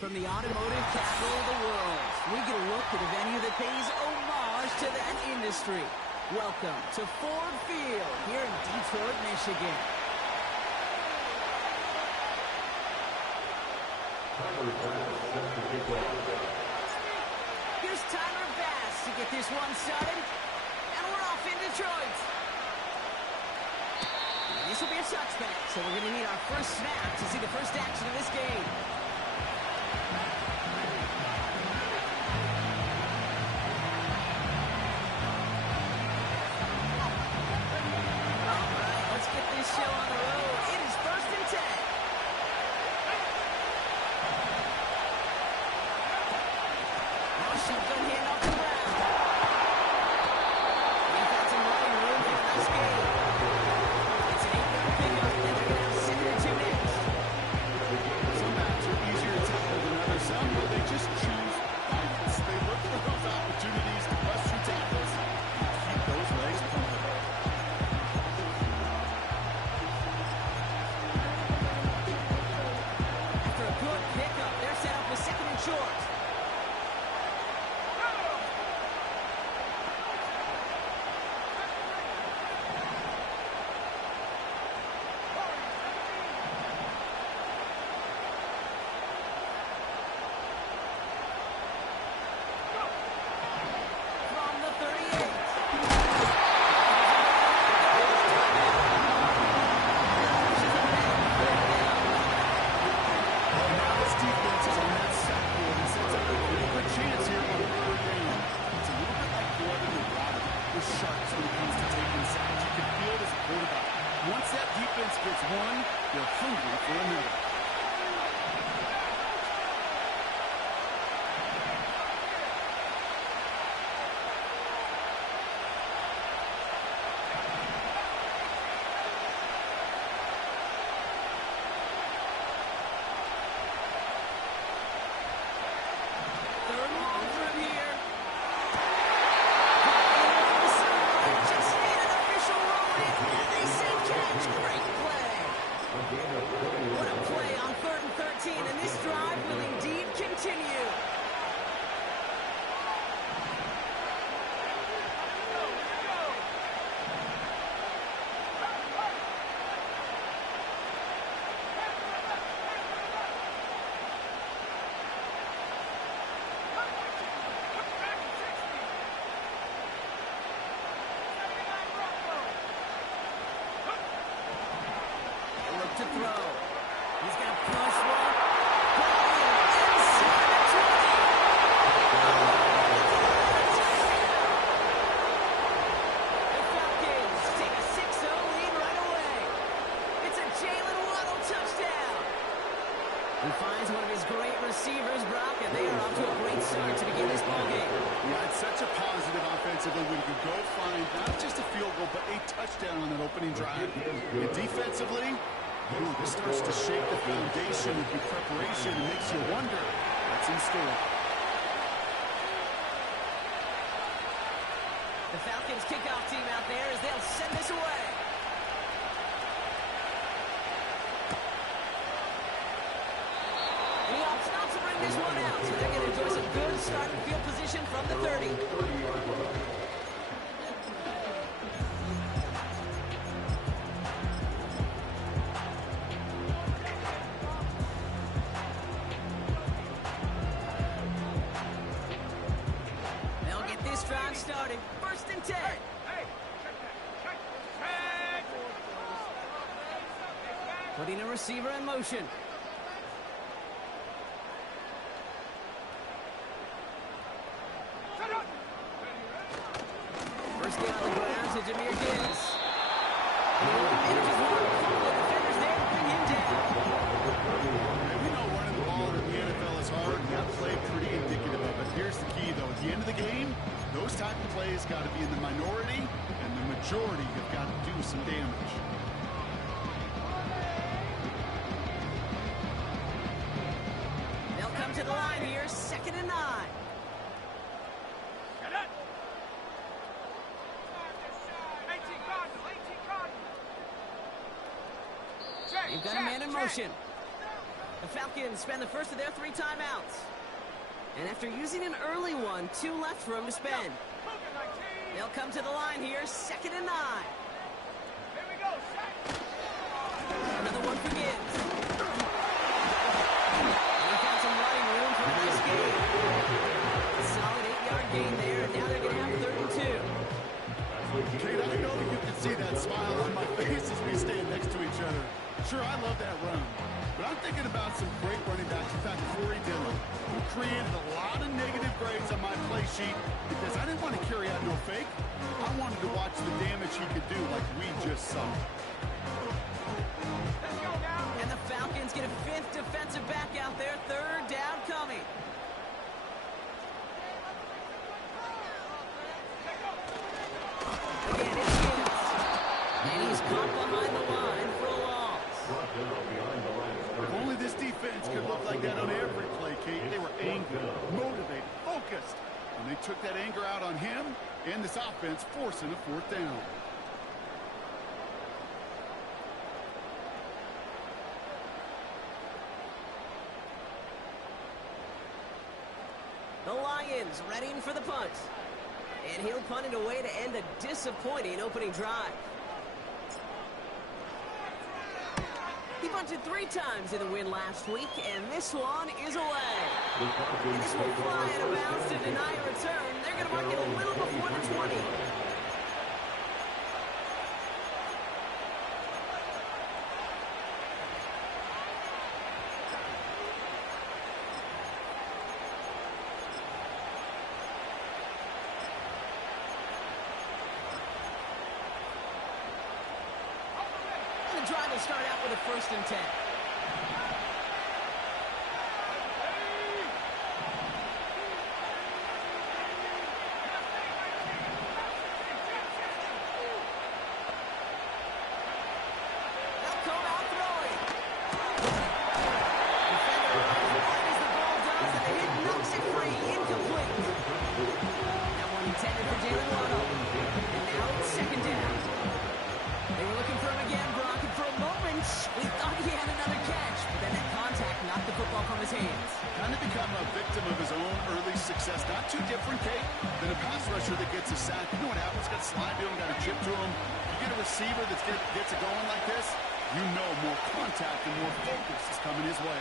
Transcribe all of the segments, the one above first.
From the automotive capital of the world, we get a look at a venue that pays homage to that industry. Welcome to Ford Field here in Detroit, Michigan. Here's Tyler Bass to get this one started, and we're off in Detroit. And this will be a touchback, so we're going to need our first snap to see the first action of this game. Show on the road. It is 1st and 10. Now shotgun handoff to Brown. They've got some running room for a nice game. It's an 8-yard pickup, and they're going to have 2nd and 2 next. Some backs are easier to tackle than others. Some, but they just choose violence. They look for those opportunities to bust through tackles and keep those legs pumping. Short. From the 38. Once that defense gets one, they're hungry for another. What a play on 3rd and 13, and this drive will indeed continue. To throw. He's going to push one. Inside the 20. The Falcons take a 6-0 lead right away. It's a Jalen Waddle touchdown. He finds one of his great receivers, Brock, and they are off to a great start to begin this ballgame. Yeah, it's such a positive offensively when you can go find not just a field goal, but a touchdown on that opening drive. And defensively, this starts to shake the foundation of your preparation and makes you wonder what's in store. The Falcons kickoff team out there as they'll send this away. And he opts not to bring this one out, so they're going to enjoy some good starting field position from the 30. Starting 1st and 10. Putting a receiver in motion. First down on the ground to Jahmyr Gibbs. Manages one. The defenders there to bring him down. We know running the ball in the NFL is hard, and that play pretty indicative of it. Here's the key, though. At the end of the game, those type of plays got to be in the minority, and the majority have got to do some damage. They'll come to the line here, 2nd and 9. They've got a man in motion. The Falcons spend the first of their 3 timeouts. And after using an early one, 2 left for them to spend. They'll come to the line here, 2nd and 9. Here we go, set. Another one for Gibbs. They've got some running room for a nice gain. A solid 8-yard gain there, and now they're going to have 3rd and 2. Kate, I know you can see that smile on my face as we stand next to each other. Sure, I love that run. But I'm thinking about some great running backs. In fact, Corey Dillon, who created a lot of negative grades on my play sheet because I didn't want to carry out no fake. I wanted to watch the damage he could do like we just saw. Let's go now. And the Falcons get a 5th defensive back out there, 3rd down coming. Again, it's Gibbs. And he's caught behind the line for a loss. If only this defense could look like that on every play, Kate. They were angry, motivated, focused. And they took that anger out on him and this offense, forcing a 4th down. The Lions readying for the punt. And he'll punt it away to end a disappointing opening drive. He punted 3 times in the win last week, and this one is away. And this will fly out of bounds to deny a return. They're going to mark it a little before the 20. The drive will start out with a 1st and 10. They'll come out throwing. Defender runs wide as the ball does, and the hit knocks it free. Incomplete. That one intended for Jalen Waddle. And now it's 2nd down. They were looking for him again, Brock, and for a moment, we thought he had another catch, but then that contact knocked the football from his hands. Kind of become a victim of his own early success. Not too different, Kate, than a pass rusher that gets a sack. You know what happens? Got a slide to him, got a chip to him. You get a receiver that gets it going like this, you know more contact and more focus is coming his way.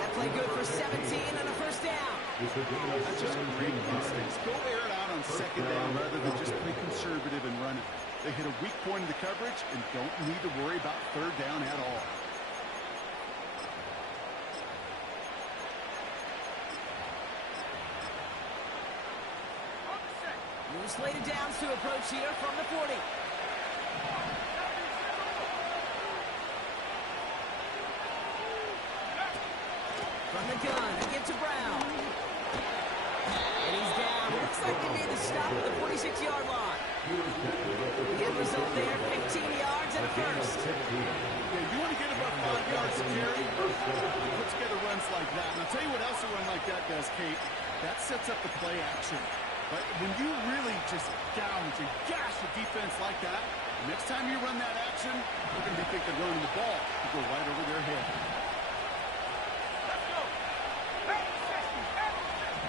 That play good for 17 and a 1st down. That's just great instincts. Go air it out on 2nd down rather than just play conservative and run it. They hit a weak point in the coverage and don't need to worry about 3rd down at all. New slated downs to approach here from the 40. From the gun, give to Brown. And he's down. Looks like they made the stop at the 46-yard line. The end result there, 15 yards and a 1st. Yeah, you want to get above 5 yards to carry? Put together runs like that. And I'll tell you what else a run like that does, Kate. That sets up the play action. But when you really just gouge and gash a defense like that, next time you run that action, they're going to be thinking running the ball to go right over their head. Let's go. Hey, 60. Hey, 60.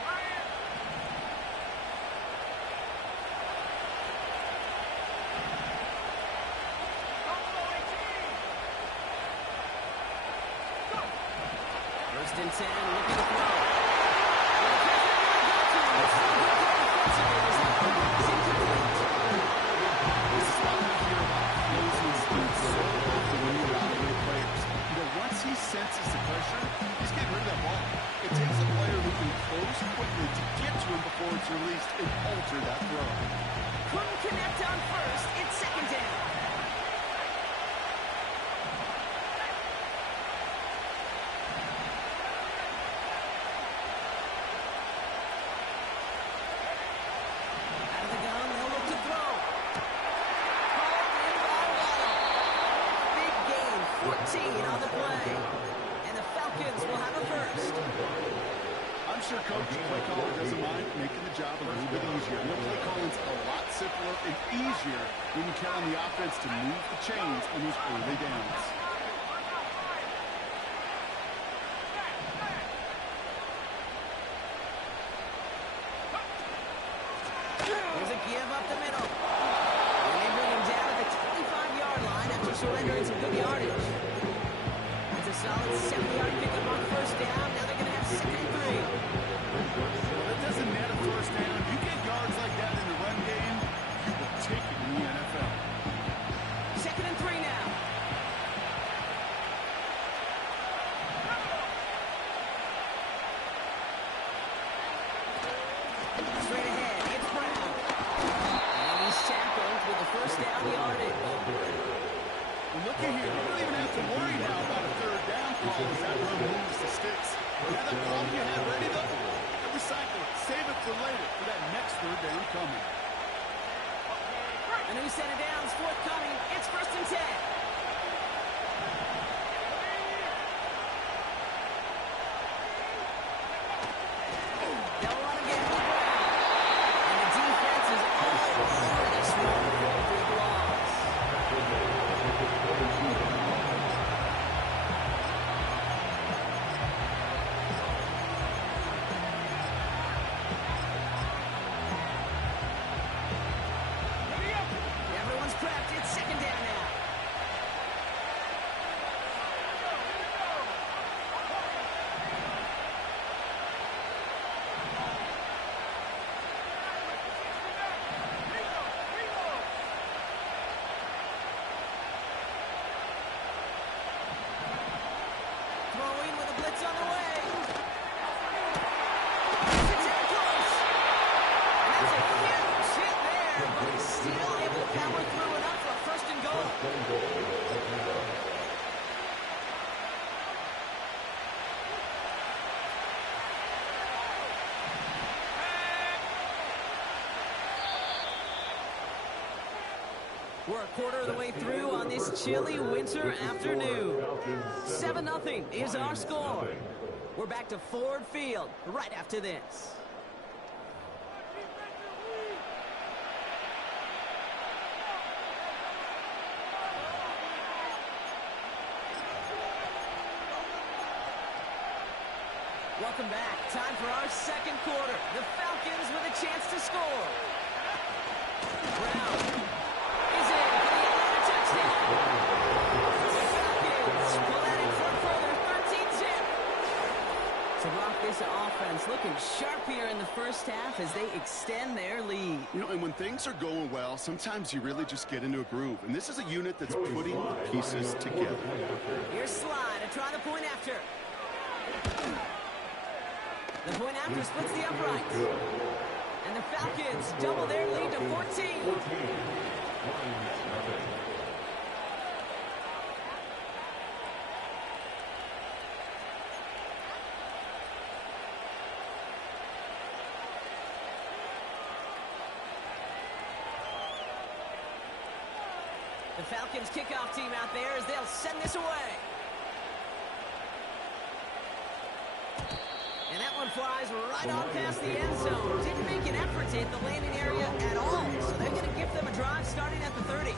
Ryan. First and 10, looking to throw. This is why we hear about flows and speed so often when you evaluate players. You know, once he senses the pressure, he's getting rid of that ball. It takes a player who can close quickly to get to him before it's released and alter that throw. Couldn't connect on first. It's 2nd down. 13 on the play. And the Falcons will have a first. I'm sure Coach play caller doesn't mind making the job a little bit easier. No play calling's a lot simpler and easier when you count on the offense to move the chains on those early downs. There's a give up the middle. And they bring him down at the 25-yard line after surrendering some good yardage. That's a solid 70-yard pickup on first down. Now they're going to have 2nd and 3. Well, it doesn't net a first down. You get yards like that in the run game, you will take it in the NFL. 2nd and 3 now. Straight ahead, it's Brown. And he's tackled with the first down yardage. Well, look at here. You don't even have to worry now about a third down call as that run moves the sticks. You have that ball you had ready, though. Recycle it. Save it for later for that next third down coming. A new set of downs forthcoming. It's 1st and 10. They'll run again with Brown. And the defense is all over this one for a big loss. Everyone's prepped. It's 2nd down now. Throwing with a blitz on the way. It's in close. And that's a huge hit there, but he's still able to power through enough for a 1st and goal. We're a quarter of the way through on this chilly winter afternoon. 7-0 is our score. We're back to Ford Field right after this. Welcome back. Time for our 2nd quarter. The Falcons with a chance to score. Brown is in for the Atlanta touchdown. The Falcons pull that in front further, 13-zip. To rock this offense, looking sharp here in the first half as they extend their lead. You know, and when things are going well, sometimes you really just get into a groove. And this is a unit that's putting the pieces together. Here's Slide to try the point after. The point after splits the uprights. And the Falcons double their lead to 14. The Falcons kickoff team out there as they'll send this away. And that one flies right on past the end zone. Didn't make an effort to hit the landing area at all. So they're going to give them a drive starting at the 30.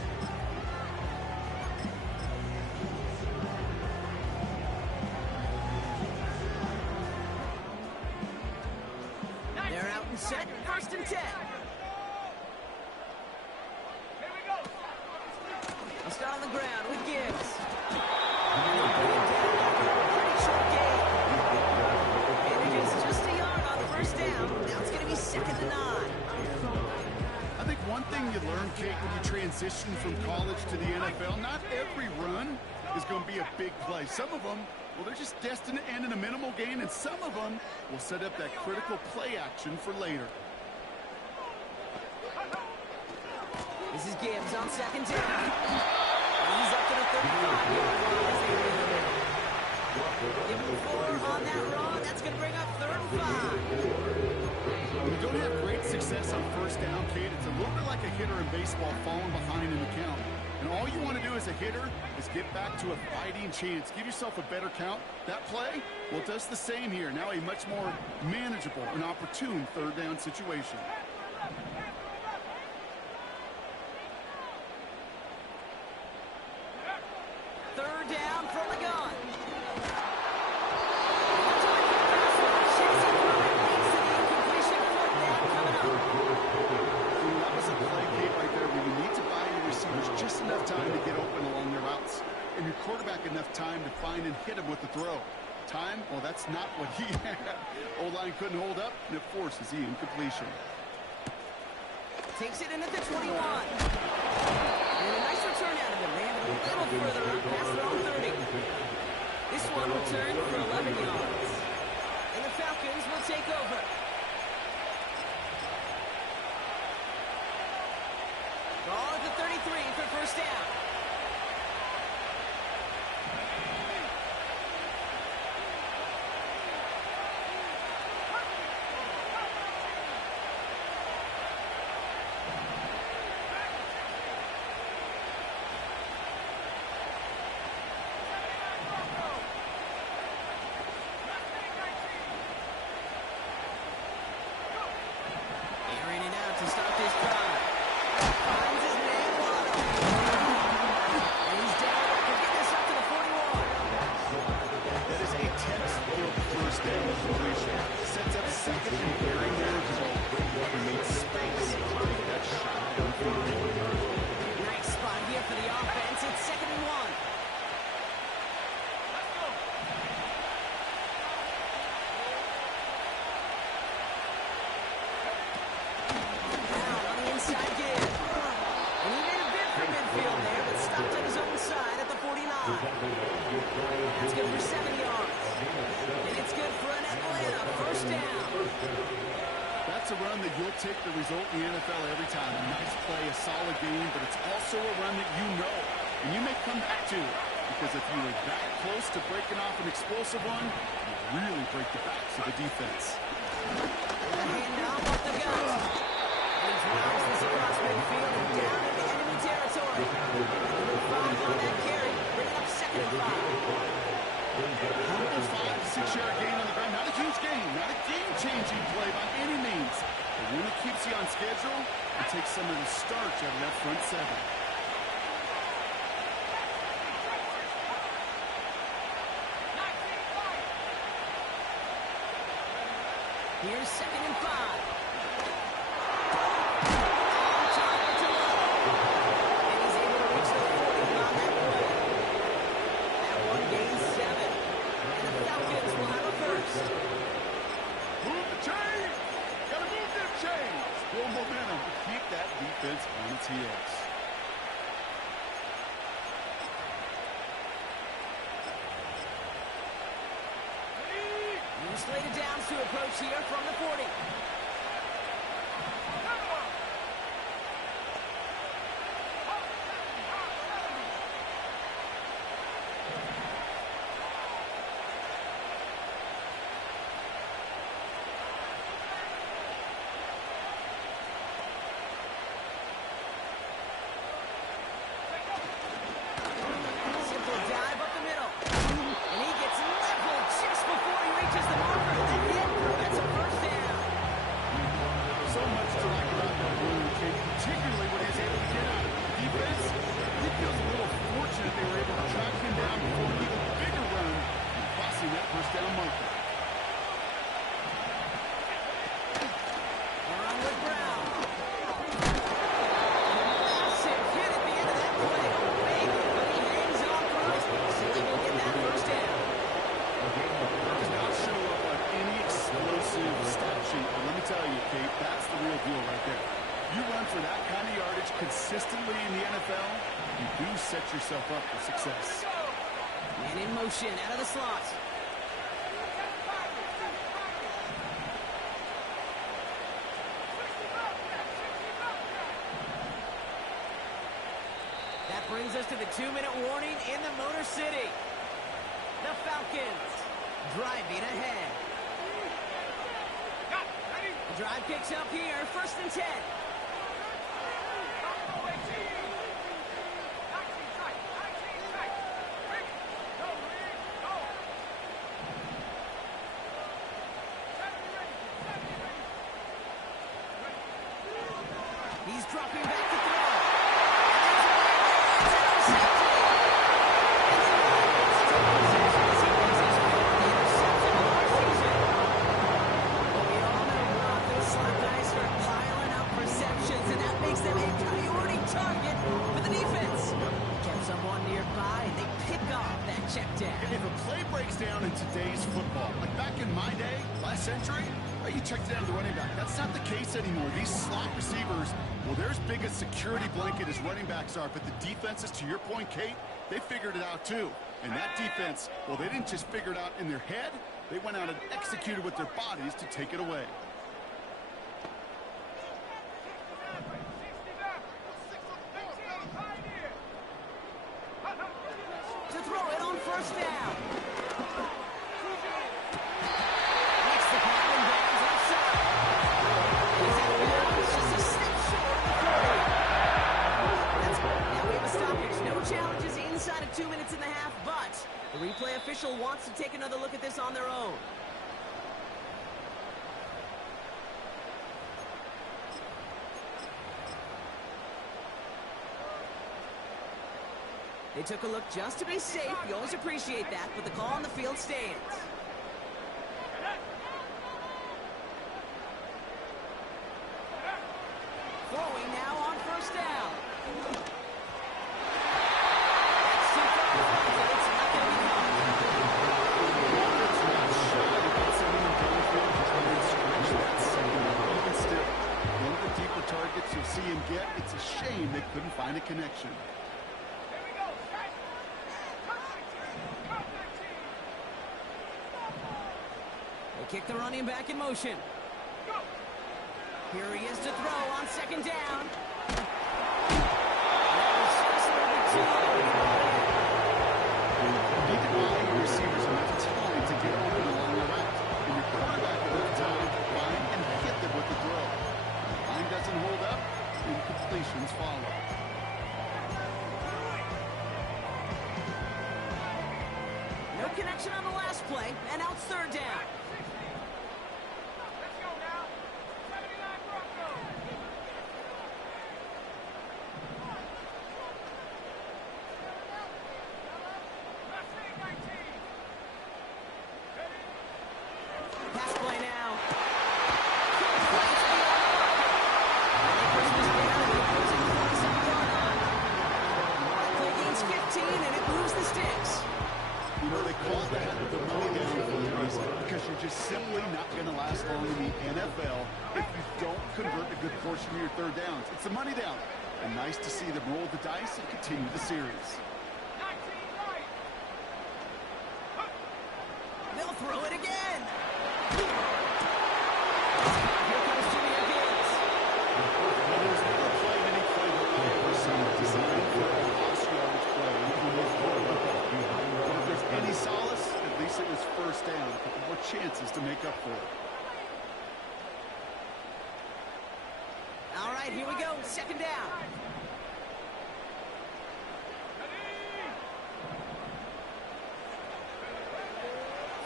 They're out and set. 1st and 10. Here we go. They'll start on the ground with Gibbs. And they'll bring him down after a pretty short gain. And it is just a yard on 1st down. Now it's going to be 2nd and 9. I think one thing you learn, Kate, when you transition from college to the NFL, not every run is going to be a big play. Some of them, well, they're just destined to end in a minimal gain, and some of them will set up that critical play action for later. This is Gibbs on 2nd down. And he's up to the 35-yard line as they win the middle. Give him 4 on that run. That's going to bring up 3rd and 5. When you don't have great success on 1st down, Kate, it's a little bit like a hitter in baseball falling behind in the count. And And all you want to do as a hitter is get back to a fighting chance. Give yourself a better count. That play, well, it does the same here. Now a much more manageable and opportune third down situation. Third down from the gun. That was a play game right there where you need to buy your receivers just enough time to get open along their routes. And your quarterback enough time to find and hit him with the throw. Time, well, that's not what he had. O-line couldn't hold up, and it forces the incompletion. Takes it in at the 21. And a nice return out of him. They have it a little further up past their own 30. This one returned for 11 yards. And the Falcons will take over. Ball at the 33 for first down. Airing it out to start this drive. Finds his man Waddle. And he's down. He'll get this up to the 41. That is a textbook first down completion. Sets up second and very manageable. He made space to take that shot downfield. Nice spot here for the offense. It's 2nd and 1. Now on the inside give. And he made a bid for midfield there, but stopped on his own side at the 49. That's good for 7 yards. And it's good for an Atlanta first down. That's a run that you'll take the result in the NFL every time. A nice play, a solid game, but it's also a run that you know, and you may come back to. Because if you were that close to breaking off an explosive one, you really break the backs of the defense. The handoff off the gun. And he drives this across midfield and down into enemy territory. Number 5 on that carry. Bring up 2nd and 5. Under 5, 6-yard gain on the ground. Not a huge gain, not a game-changing play by any means. But when it keeps you on schedule, it takes some of the starch out of that front seven. Here's 2nd and 5. On target to Waddle. And he's able to reach the 40 on that play. That one gains 7. And the Falcons will have a first. Move the chains! Gotta move them chains! Build momentum to keep that defense on its heels. And Slater downs to approach here from the 40. Simple dive up the middle. And he gets leveled just before he reaches the marker. And then hit. That's a first down. So much to like about that Blue kid, particularly when he's able to get out of the defense. He feels a little fortunate they were able to track him down before an even bigger run and crossing that first down marker. On with Brown. Massive hit at the end of that play. Big, but he hangs on first. So he will get that first down. Does not show up on any explosive stat sheet, but let me tell you, Kate, that's the real deal right there. You run for that kind of yardage consistently in the NFL, you do set yourself up for success. Man in motion out of the slot. That brings us to the 2-minute warning in the Motor City. The Falcons driving ahead. The drive picks up here, 1st and 10. He's dropping back to throw. And it's intercepted. And the Ravens take possession as he makes his fourth interception of the season. Well, we all know, Brock, those slot guys start piling up receptions, and that makes them a priority target for the defense. Kept someone nearby, and they pick off that check down. If a play breaks down in today's football, like back in my day, last century, you checked it down to the running back. That's not the case anymore. These slot receivers, well, they're as big a security blanket as running backs are, but the defenses, to your point, Kate, they figured it out too. And that defense, well, they didn't just figure it out in their head. They went out and executed with their bodies to take it away. To throw it on first down. Challenges inside of 2 minutes and a half, but the replay official wants to take another look at this on their own. They took a look just to be safe. You always appreciate that, but the call on the field stands. Throwing now on first down. Targets you'll see him get. It's a shame they couldn't find a connection. Here we go, set. They kick the running back in motion. Here he is to throw on second down. That was just a little bit too You need to buy your receivers enough time to get open along the route. And your quarterback enough time to find and hit them with the throw. Line doesn't hold up, incompletions follow. No connection on the last play, and now it's third down. Let's go now. 79 Broncos. Mustang 19. Ready? Pass play now. Play gains 15, and it moves the sticks. You know, they call that the money down for a reason, because you're just simply not going to last long in the NFL if you don't convert a good portion of your third downs. It's the money down. And nice to see them roll the dice and continue the series. 19 right. They'll throw it again. Here comes Jimmy Higgins. There's never played any play that I personally designed for a lost yardage play. But if there's any solace, at least it was first down. A couple more chances to make up for it. All right, here we go. Second down.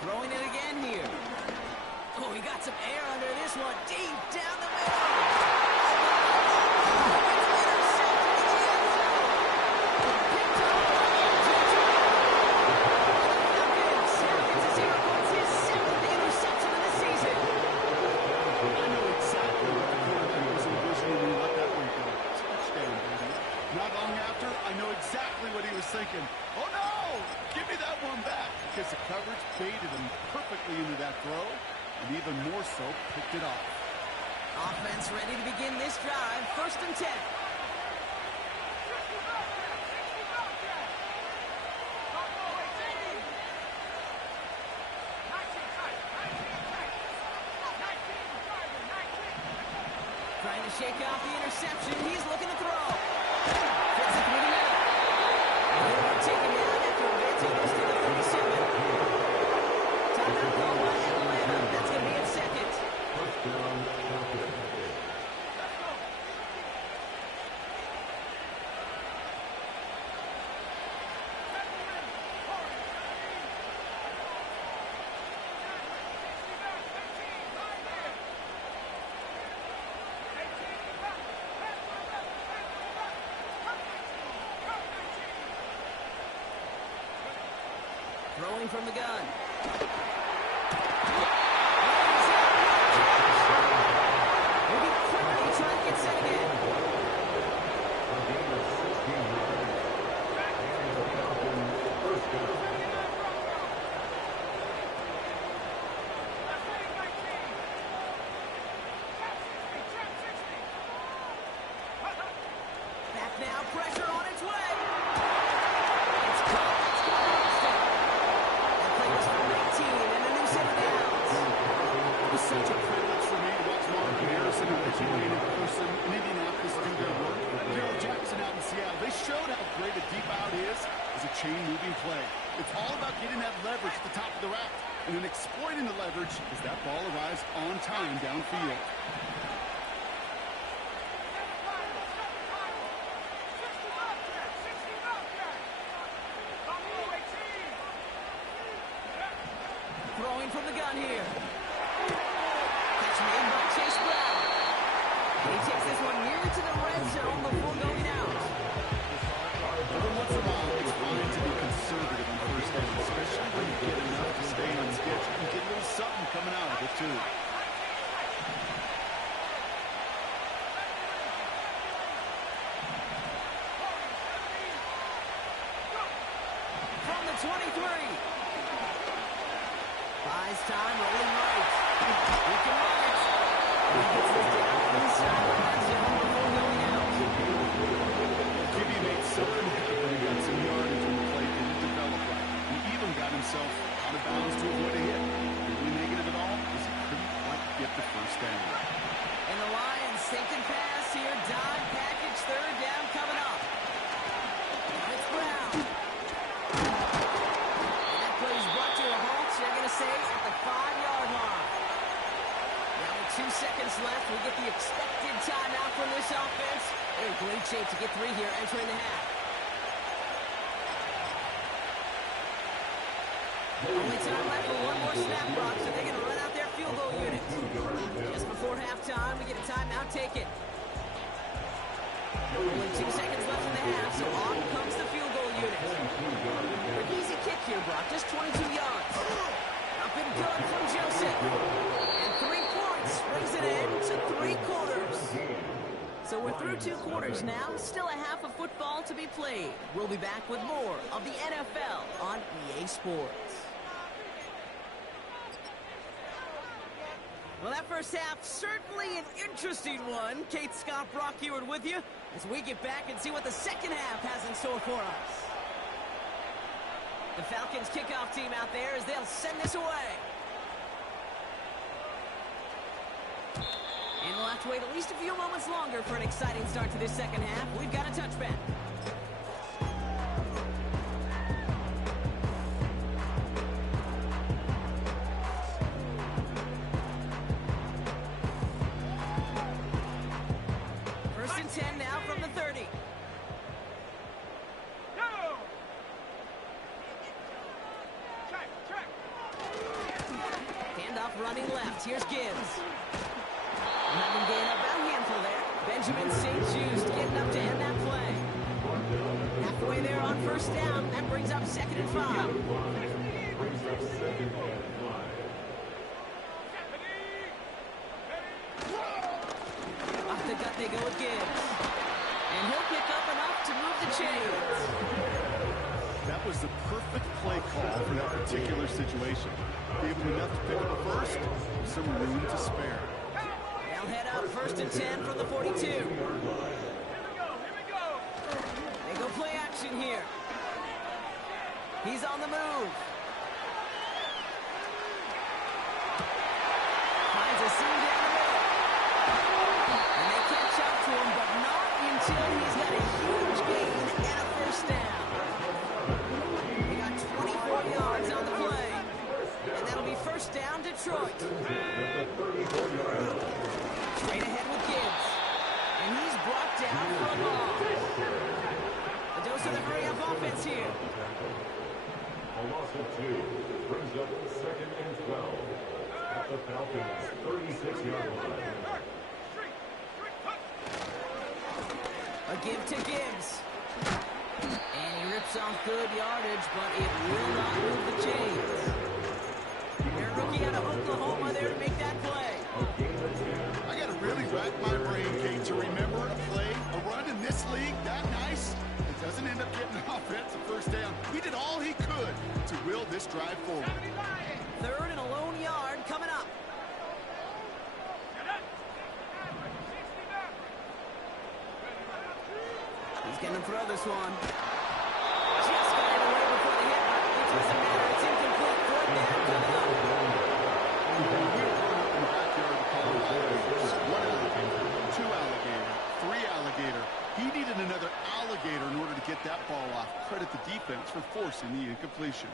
Throwing it again here. Oh, he got some air under this one. Deep down the middle. Thinking, oh no, give me that one back, because the coverage baited him perfectly into that throw, and even more so, picked it off. Offense ready to begin this drive. First and 10. Trying to shake off the interception. He's looking to throw. Fits it through the middle. They're taken down after advancing this to the 37. Timeout call by Atlanta. That's going to be in second. Throwing from the gun. Maybe quickly try to get set again. Back now, pressure on its way. It's caught. It's caught Boston. That play was for 19 and a new set of downs. It was such a privilege for me to watch Marvin Harrison and Reggie Wayne in person in Indianapolis do their work. Darrell Jackson out in Seattle, they showed how great a deep out is as a chain-moving play. It's all about getting that leverage at the top of the rack and then exploiting the leverage as that ball arrives on time downfield. Throwing from the gun here. Catch made by Chase Brown. And he takes this one nearly to the red zone before going out. Every once in a while, it's fine to be conservative on first down, especially when you get enough to stay on schedule. You get a little something coming out of it, too. From the 23. Buys time, rolling right. He can run it. He gets this down inside the red zone before going out. Jimmy made something happen. He got some yardage when the play didn't develop right. He even got himself out of bounds to avoid a hit. The only negative at all is he couldn't quite get the first down. And the Lions sinking pass here. Dive package, third down coming up. Now it's Brown. And that play is brought to a halt, you're going to say, at the 5-yard line. Now with 2 seconds left, we get the expected timeout from this offense. They're in great shape to get 3 here entering the half. Only time left for one more snap, Brock, so they're going to run out their field goal unit. Just before halftime, we get a timeout taken. Only 2 seconds left in the half, so on comes the field goal unit. An easy kick here, Brock, just 22 yards. Up and good from Joseph. And 3 points brings it in to 3 quarters. So we're through 2 quarters now, still a half of football to be played. We'll be back with more of the NFL on EA Sports. Well, that first half, certainly an interesting one. Kate Scott, Brock Huard with you as we get back and see what the second half has in store for us. The Falcons kickoff team out there as they'll send this away. And we'll have to wait at least a few moments longer for an exciting start to this second half. We've got a touchback. First and 10 now from the 30. Go! Check. Handoff running left. Here's Gibbs. Having gained up a handful there. Benjamin St. Just getting up to end that play. Halfway there on first down. That brings up 2nd and 5. Off the gut they go with Gibbs. And he'll pick up enough to move the chains. That was the perfect play call for that particular situation. Gave him enough to pick up a first, some room to spare. They'll head up 1st and 10 from the 42. Here we go. They go play action here. He's on the move. Finds a seam down the middle. And they catch up to him, but not until he's got a huge gain and a first down. He got 24 yards on the play. And that'll be first down, Detroit. Straight ahead with Gibbs. And he's brought down for a loss. A dose of the hurry-up offense here. A loss of 2 brings up 2nd and 12 at the Falcons' 36-yard line. A give to Gibbs. And he rips Chips off good yardage, but it will not move the chains. Their rookie out of Oklahoma there to make that play. I got to really rack my brain, Kate, to remember a play, a run in this league that nice. It doesn't end up getting an offensive first down. He did all he could to will this drive forward. Third and a lone yard coming up. He's going to throw this one. Just got it away before the hit, but it doesn't matter. It's incomplete. Fourth down coming up. We were growing up in the backyard of alligators. One alligator, two alligator, three alligator. He needed another alligator in order to get that ball off. Credit the defense for forcing the incompletion.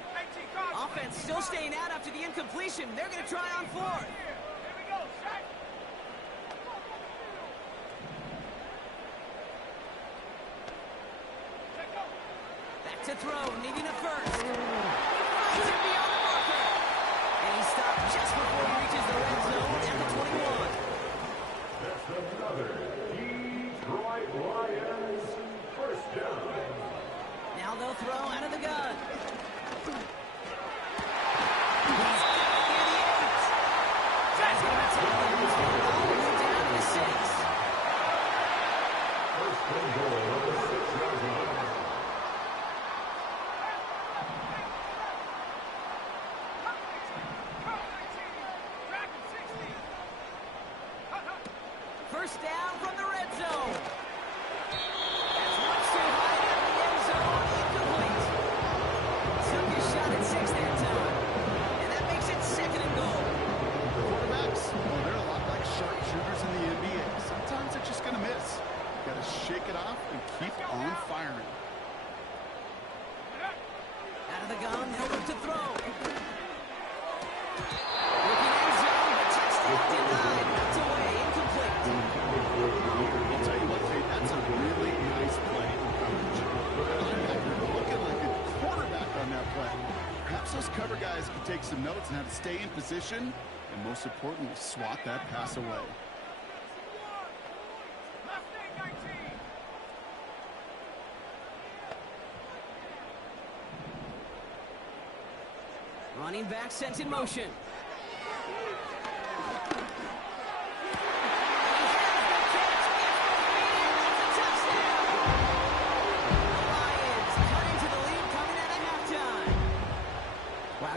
Offense still staying out after the incompletion. They're going to try on fourth. Back to throw, needing a first. He finds him beyond the marker. And he stopped just before he reaches the red zone at the 21. That's another Detroit Lions first down. Now they'll throw out of the gun. First down from the red zone. That's much too high down the end zone. Incomplete. Took his shot at 6 that time. And that makes it second and goal. Quarterbacks, well, they're a lot like sharpshooters in the NBA. Sometimes they're just going to miss. Got to shake it off and keep on firing. Out of the gun, he'll look to throw. Looking end zone, but touchdown denied. Knocked away, incomplete. I'll tell you what, Tate, that's a really nice play in coverage. Linebacker looking like a quarterback on that play. Perhaps those cover guys can take some notes on how to stay in position and, most importantly, swat that pass away. Running back sent in motion.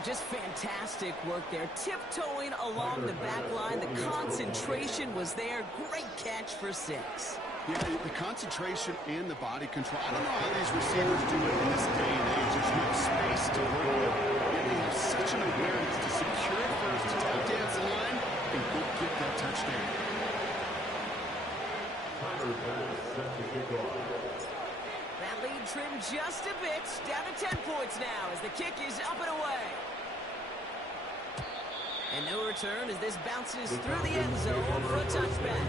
Just fantastic work there, tiptoeing along the back line. The concentration was there. Great catch for 6. Yeah, the concentration and the body control. I don't know how these receivers do it in this day and age. There's no space to work with. Yet they have such an awareness to secure it first, to tap dance the line, and go get that touchdown. That lead trimmed just a bit. Down to 10 points now as the kick is up and away. And no return as this bounces through the end zone for a touchback.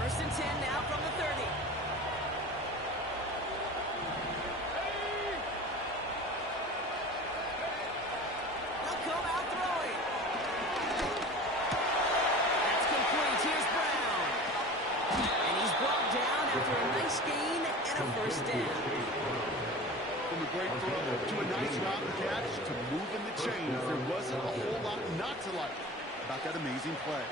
First and 10 now from the 30. They'll come out throwing. That's complete. Here's Brown. And he's brought down after a nice gain and a first down. From a great throw to a nice route and catch to moving the chains. There wasn't a whole lot not to like about that amazing play.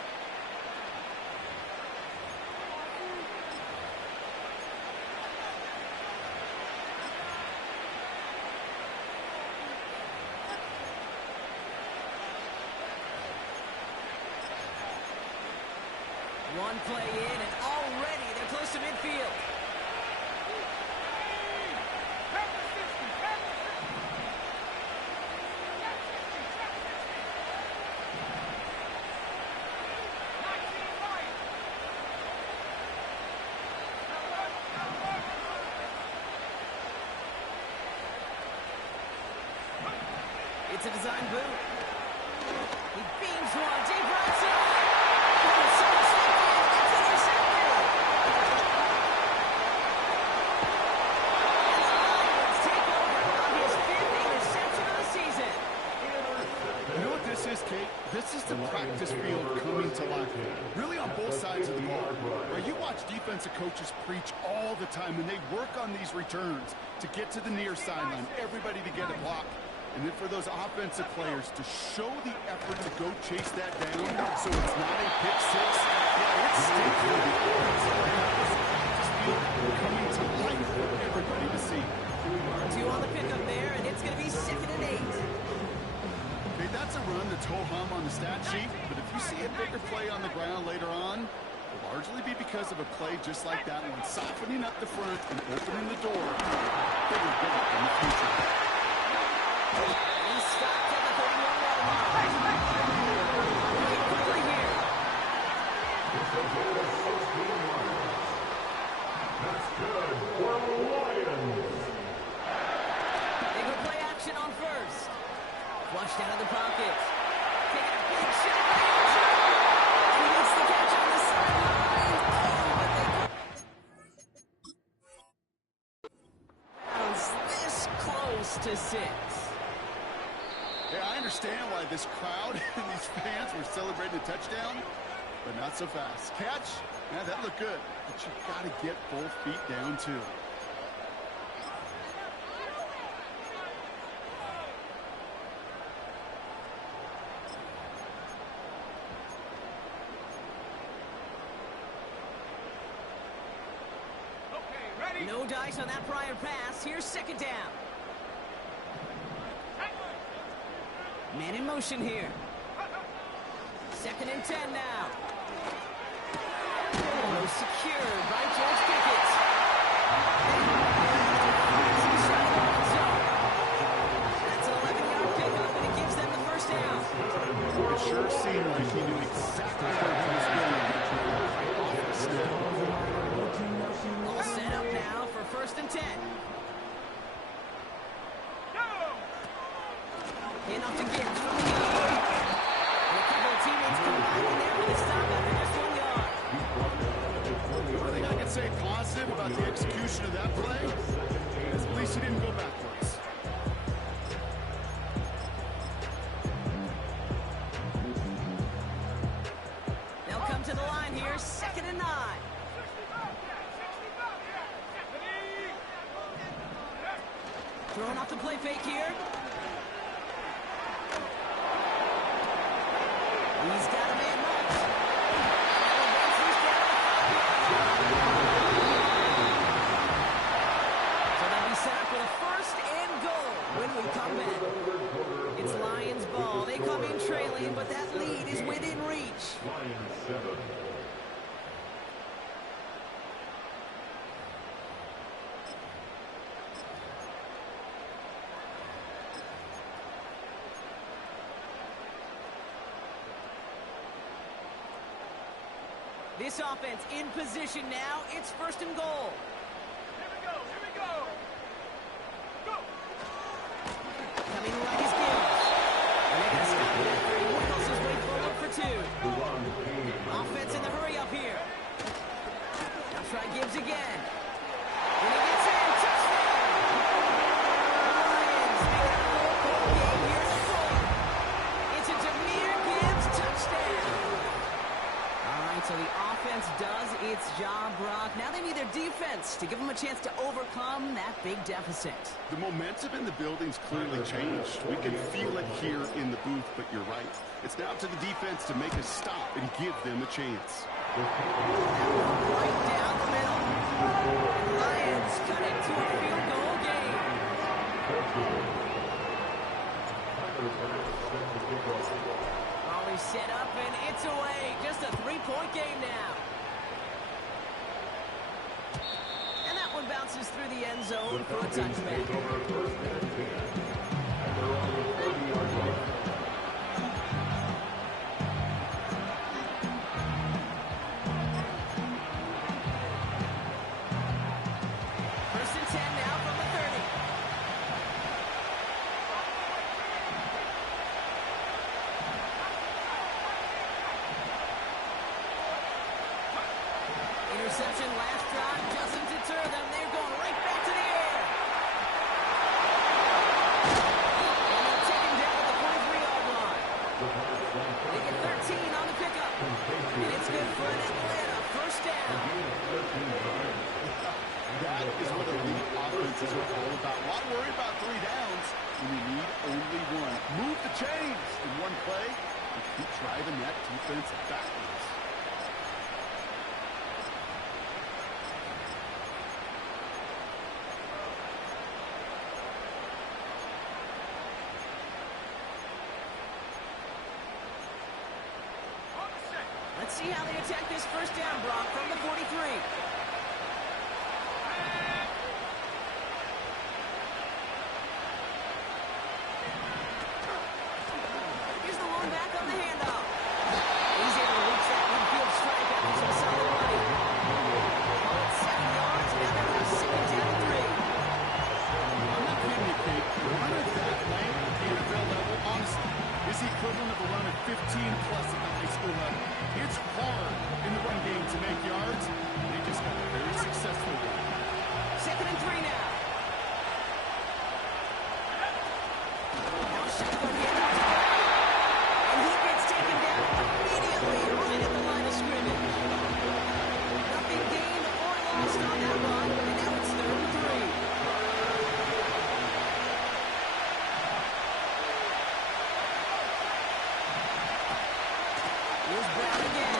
One play in, and already they're close to midfield. It's a design boot. He beams one deep right side. practice field coming to life, really on both sides of the ball. Right, you watch defensive coaches preach all the time, and they work on these returns to get to the near sideline, everybody to get a block. And then for those offensive players to show the effort to go chase that down so it's not a pick six. Yeah, it's stinks for the offensive players. Just feel coming to life for everybody to see. 2 on the pickup there, and it's going to be 2nd and 8. Okay, that's a run that's ho-hum on the stat sheet, but if you see a bigger play on the ground later on, it'll largely be because of a play just like that one, softening up the front and opening the door. Bigger gap in the future. He's stopped at the 31-yard line. Great play here. That's good for the Lions. They go play action on first. Flushed out of the pocket. Taking a big shot. And he makes the catch on the sideline. Oh, but they bounce this close to 6. Hey, I understand why this crowd and these fans were celebrating a touchdown, but not so fast. Catch? Yeah, that looked good, but you got to get both feet down, too. Okay, ready? No dice on that prior pass. Here's 2nd down. Man in motion here. 2nd and 10 now. Oh, secured by George Pickett. That's an 11-yard pickup, and it gives them the 1st down. It sure seemed like he knew exactly where he was going. All set up now for 1st and 10. Enough to get from the yard. And a couple of teammates combining there for the stop after just 1 yard. One thing I can say positive about the execution of that play is at least he didn't go backwards. They'll come to the line here, 2nd and 9. Throwing off the play fake here. He's got a man marked. So they'll be set up with a 1st and goal when we come back. It's Lions ball. They come in trailing, but that lead is within reach. Lions 7. This offense in position now. It's 1st and goal. Here we go, here we go. Go. Coming right as Gibbs. And they're going to stop it after he wiggles his way forward for 2. Offense in the hurry up here. Now try Gibbs again. And he gets in. Touchdown! Lions make it a 4-point game here at the 4. It's a Jahmyr Gibbs touchdown. All right, so the offense does its job, Brock. Now they need their defense to give them a chance to overcome that big deficit. The momentum in the building's clearly changed. We can feel it here in the booth, but you're right. It's now to the defense to make a stop and give them a chance. Right down the middle. Lions cut it to a field goal game. Always set up, and it's away. Just a 3-point game now. And that one bounces through the end zone for a touchback. First and 10 now from the 30. Interception last drive doesn't deter them. They're going right back to the air. And they'll take him down at the 43-yard line. They get 13 on And it's good for an Atlanta first down. That is what elite offenses are all about. Why worry about 3 downs when you need only one? Move the chains in one play and keep driving that defense backwards. Let's see how they attack this first down, Brock, from the 43. Here's the one back on the handoff. He's able to reach that midfield strike after some solid running. Call it 7 yards, and now they're on a 2nd down and 3. I'm not kidding you, Kate. A run at that length at the NFL level, honestly, is the equivalent of a run of 15-plus at the high school level. It's hard in the run game to make yards. They just got a very successful one. 2nd and 3 now. Now shotgun handoff to Brown. And he gets taken down immediately right at the line of scrimmage. Nothing gained or lost on that run, and now it's 3rd and 3. Here's Brown again.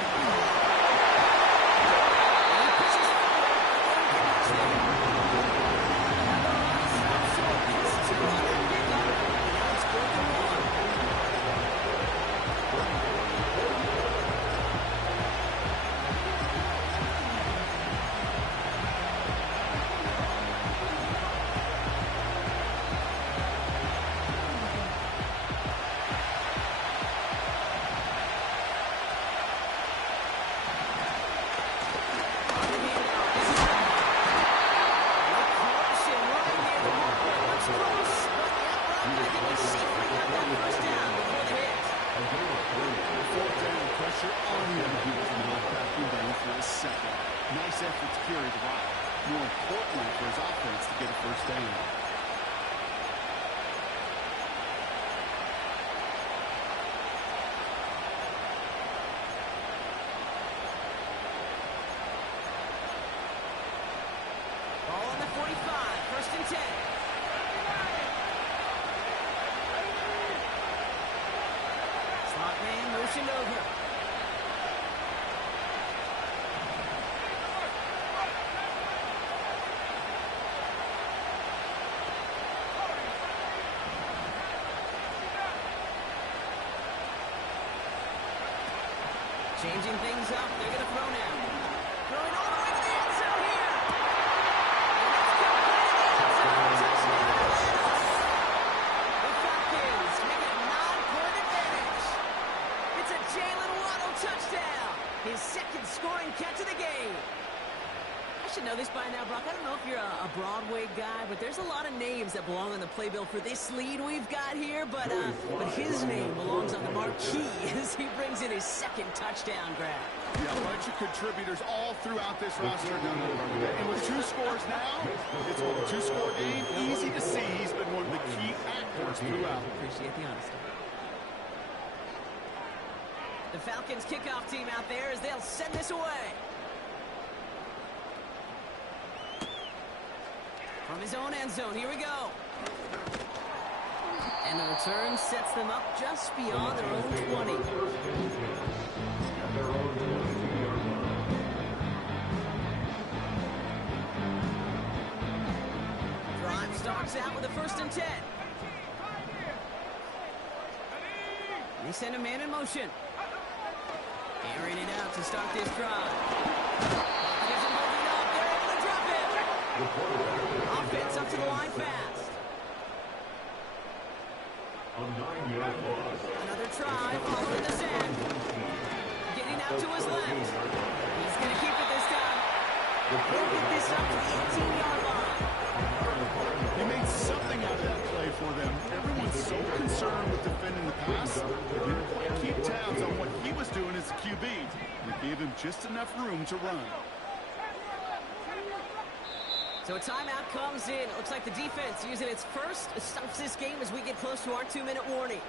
And he pushes forward. Getting touchdown. Another run stops short. It's 2 on that pickup. Now it's 4th and 1. On the handoff. This is Rick Carson right near the marker. Looks close. But that run, I think he safely got that first down before the hit. 4th down, pressure on him. He was not backing down for a second. Nice effort to carry the rock. More importantly for his offense to get a first down. Ball on the 45. 1st and 10. Slot man motioned over. Changing things up. They're going to throw now. Throwing all the way to the end zone here. And that's complete in the end zone. Touchdown, Atlanta. The Falcons make it a 9-point advantage. It's a Jalen Waddle touchdown. His 2nd scoring catch of the game. I should know this by now, Brock. I don't know if you're a Broadway guy, but there's a lot of names that belong on the playbill for this lead we've got here. But his name belongs on the marquee as he brings in his 2nd touchdown grab. Yeah, a bunch of contributors all throughout this roster. And with 2 scores now, it's a 2-score game. Easy to see he's been one of the key actors throughout. Appreciate the honesty. The Falcons kickoff team out there as they'll send this away. From his own end zone, here we go. And the return sets them up just beyond their own 20. Drive starts out with a 1st and 10. They send a man in motion. Airing it out to start this drive. There's a moving up. They're able to drop it. Offense up to the line fast. Another try following the send. Getting out to his left. He's going to keep it this time. He'll get this up to the 18-yard line. He made something out of that play for them. Everyone's so concerned with defending the pass, they didn't quite keep tabs on what he was doing as a QB. They gave him just enough room to run. So a timeout comes in. It looks like the defense using its first stops this game as we get close to our 2-minute warning.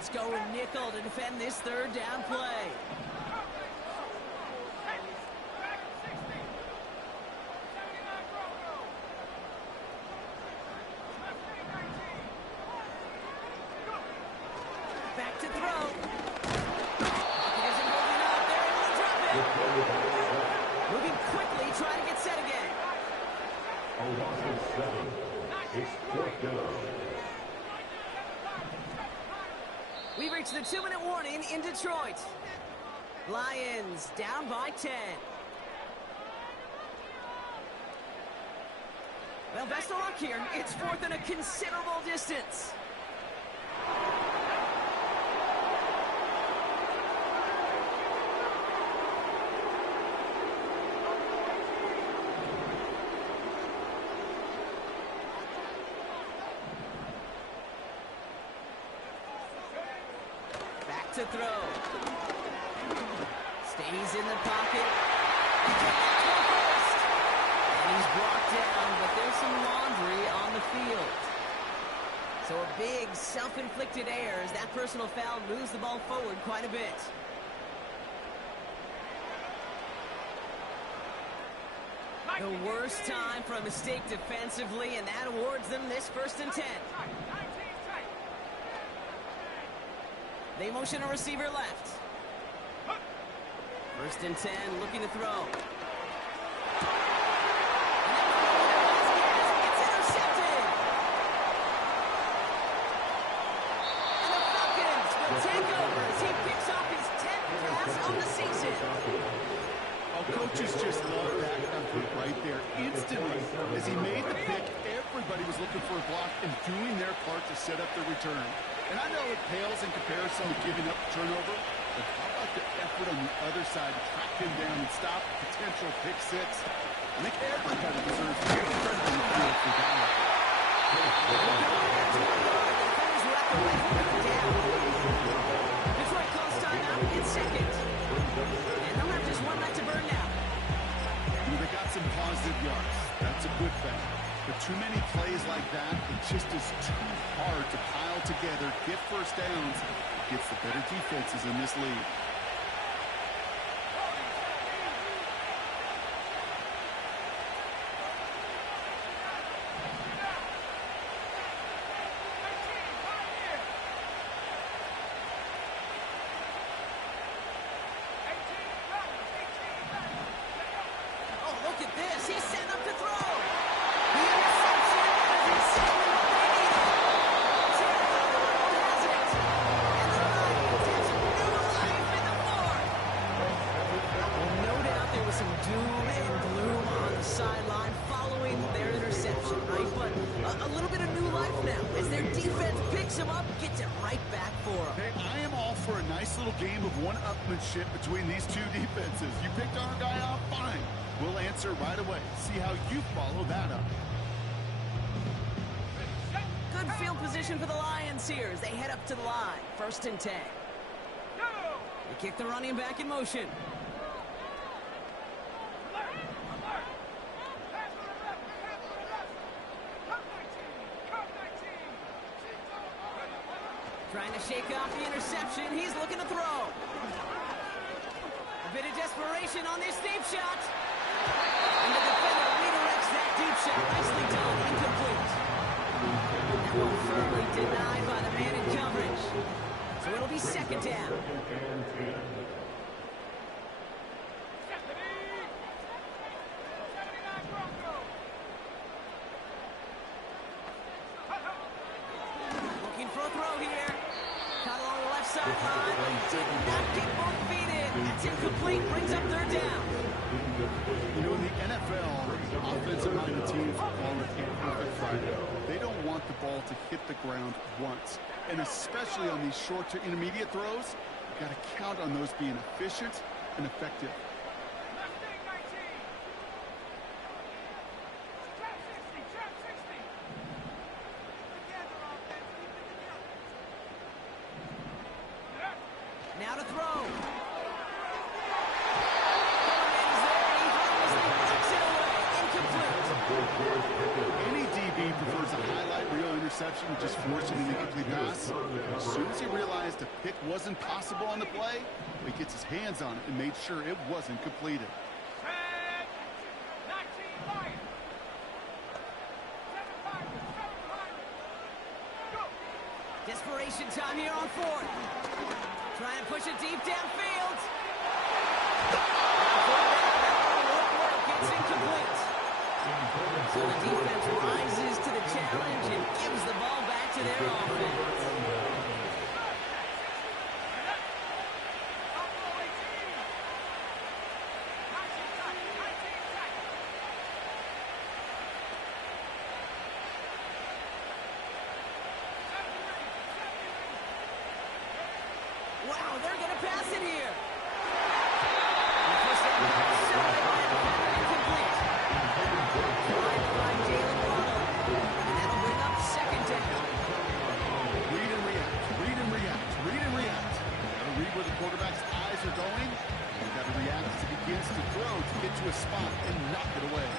Lions going nickel to defend this third down play. Back to throw. Pocket isn't holding up. They're able to drop it. Moving quickly, trying to get set again. A loss of 7. It's 4th down. We've reached the 2-minute warning in Detroit. Lions down by 10. Well, best of luck here. It's 4th and a considerable distance. Back to throw. Stays in the pocket. And he's brought down, but there's some laundry on the field. So a big self-inflicted error as that personal foul moves the ball forward quite a bit. The worst time for a mistake defensively, and that awards them this 1st and 10. They motion a receiver left. 1st and 10, looking to throw. It's intercepted. And the Falcons will take over as he picks up his 10th pass of the season. Oh, coaches just love that effort right there. Instantly, as he made the pick, everybody was looking for a block and doing their part to set up the return. And I know it pales in comparison to giving up the turnover, but how about the effort on the other side to track him down and stop a potential pick six? I think everybody deserves to be credit on the field for that. Detroit calls timeout in 2nd. And they'll have just 1 left to burn now. They got some positive yards. That's a good thing. But too many plays like that, it just is too hard to pile together, get first downs, gets the better defenses in this league. Oh, look at this. He's setting up to throw. The interception is exactly what they needed. Terrell has it. And the Lions have some new life in the 4th. Well, no doubt there was some doom and gloom on the sideline following their interception, right? But a little bit of new life now as their defense picks him up, gets it right back for him. Hey, I am all for a nice little game of one-upmanship between these two defenses. You picked our guy off, fine. We'll answer right away. See how you follow that up. Good field position for the Lions here as they head up to the line. 1st and 10. They kick the running back in motion. Trying to shake off the interception. He's looking to throw. A bit of desperation on this deep shot. And the defender redirects that deep shot. Nicely done. Incomplete. That one firmly denied by the man in coverage. So it'll be 2nd down. Looking for a throw here. Caught along the left sideline. Did not get both feet in. That's incomplete. Brings up 3rd down. You know, in the NFL, offensive-minded teams call it a perfect Friday. They don't want the ball to hit the ground once. And especially on these short to intermediate throws, you've got to count on those being efficient and effective. Now to throw. Is there. He harmlessly knocks it away. Incomplete. Any DB prefers a highlight reel interception, just forcing an incomplete pass. As soon as he realized a pick wasn't possible on the play, he gets his hands on it and made sure it wasn't completed. Desperation time here on fourth. Trying to push it deep downfield. It's incomplete. So the defense rises to the challenge and gives the ball back to their offense. Wow, they're going to pass it here. Incomplete. Trying to find Jalen Waddle. And that'll bring up second down. Read and react, read and react, read and react. Gotta read where the quarterback's eyes are going. And you gotta react as he begins to throw to get to a spot and knock it away.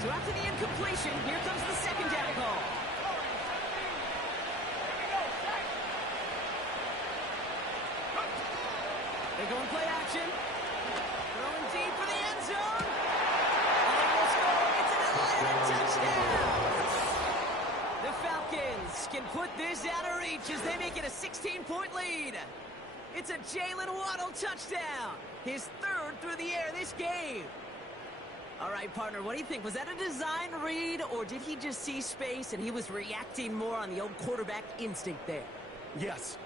So after the incompletion, here comes the second down call. They're going play action. Throwing deep for the end zone. And they will score. It's an Atlanta touchdown. The Falcons can put this out of reach as they make it a 16-point lead. It's a Jalen Waddle touchdown. His third through the air this game. All right, partner, what do you think? Was that a design read, or did he just see space and he was reacting more on the old quarterback instinct there? Yes.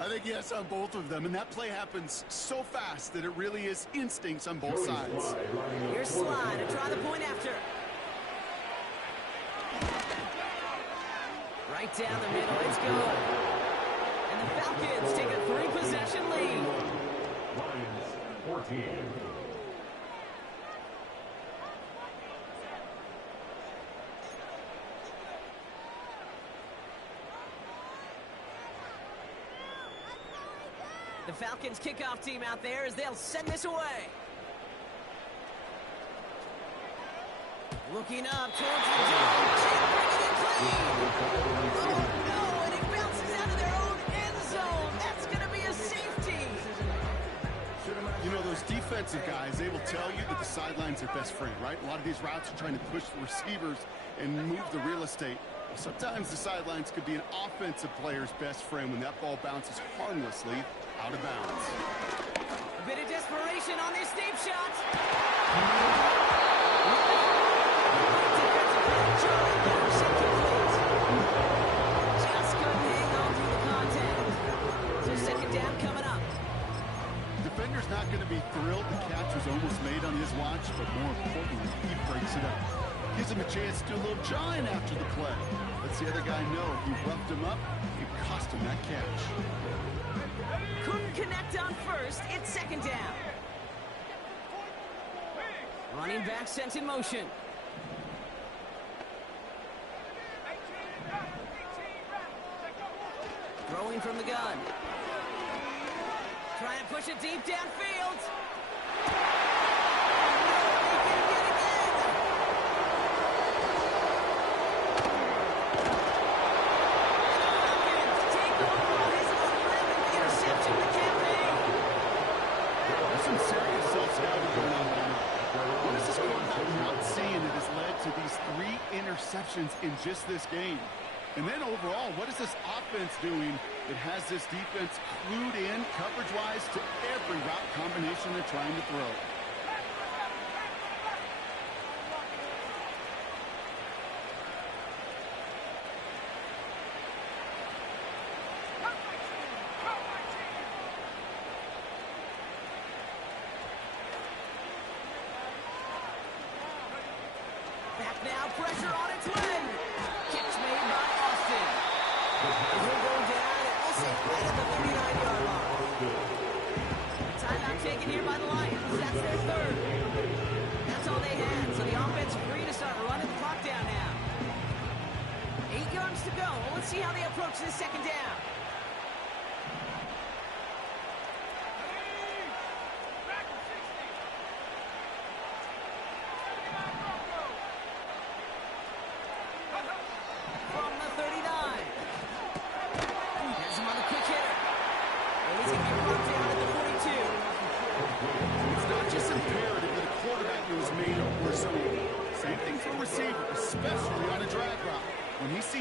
I think yes on both of them, and that play happens so fast that it really is instincts on both sides. Here's Slide to try the point after. Right down the middle, it's good. And the Falcons take a 3-possession lead. Lions 14. The Falcons kickoff team out there as they'll send this away. Looking up towards the dome. Can't bring it in clean. Oh, no, and it bounces out of their own end zone. That's going to be a safety. You know, those defensive guys, they will tell you that the sideline's their best friend, right? A lot of these routes are trying to push the receivers and move the real estate. Sometimes the sidelines could be an offensive player's best friend when that ball bounces harmlessly out of bounds. A bit of desperation on this deep shot. Just couldn't hang on through the contact. So second down coming up. Defender's not going to be thrilled the catch was almost made on his watch, but more importantly, he breaks it up. Gives him a chance to do a little jawing after the play. Lets the other guy know if he roughed him up, it cost him that catch. Couldn't connect on first. It's second down. Running back sent in motion. Throwing from the gun. Trying to push it deep downfield. Interceptions in just this game. And then overall, what is this offense doing that has this defense clued in coverage-wise to every route combination they're trying to throw? Back now, pressure on its way. Catch made by Austin. He'll go down and we'll say right at the 39-yard line. Timeout taken here by the Lions. That's their third. That's all they had. So the offense free to start running the clock down now. 8 yards to go. Let's see how they approach this second down.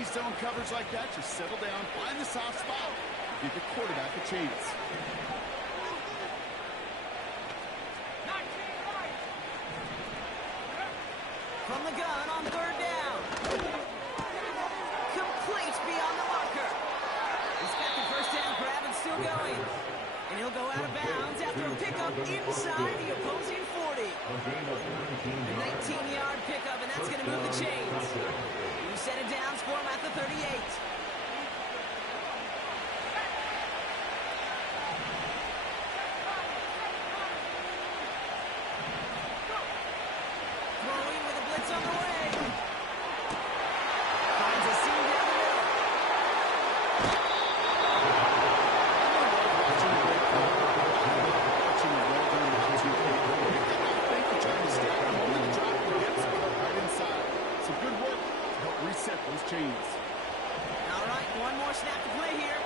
see zone coverage like that, just settle down, find the soft spot, give the quarterback a chance. From the gun on third down. Complete beyond the marker. He's got the first down grab and still going. And he'll go out of bounds after a pickup inside the opposing 40. A 19-yard pickup, and that's going to move the chains. You set it down for him at the 38. Throwing with a blitz on the way. Finds a seam down the middle. Some good work to help reset those chains. All right, one more snap to play here.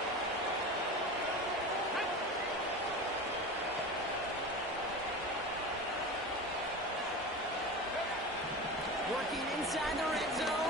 Working inside the red zone.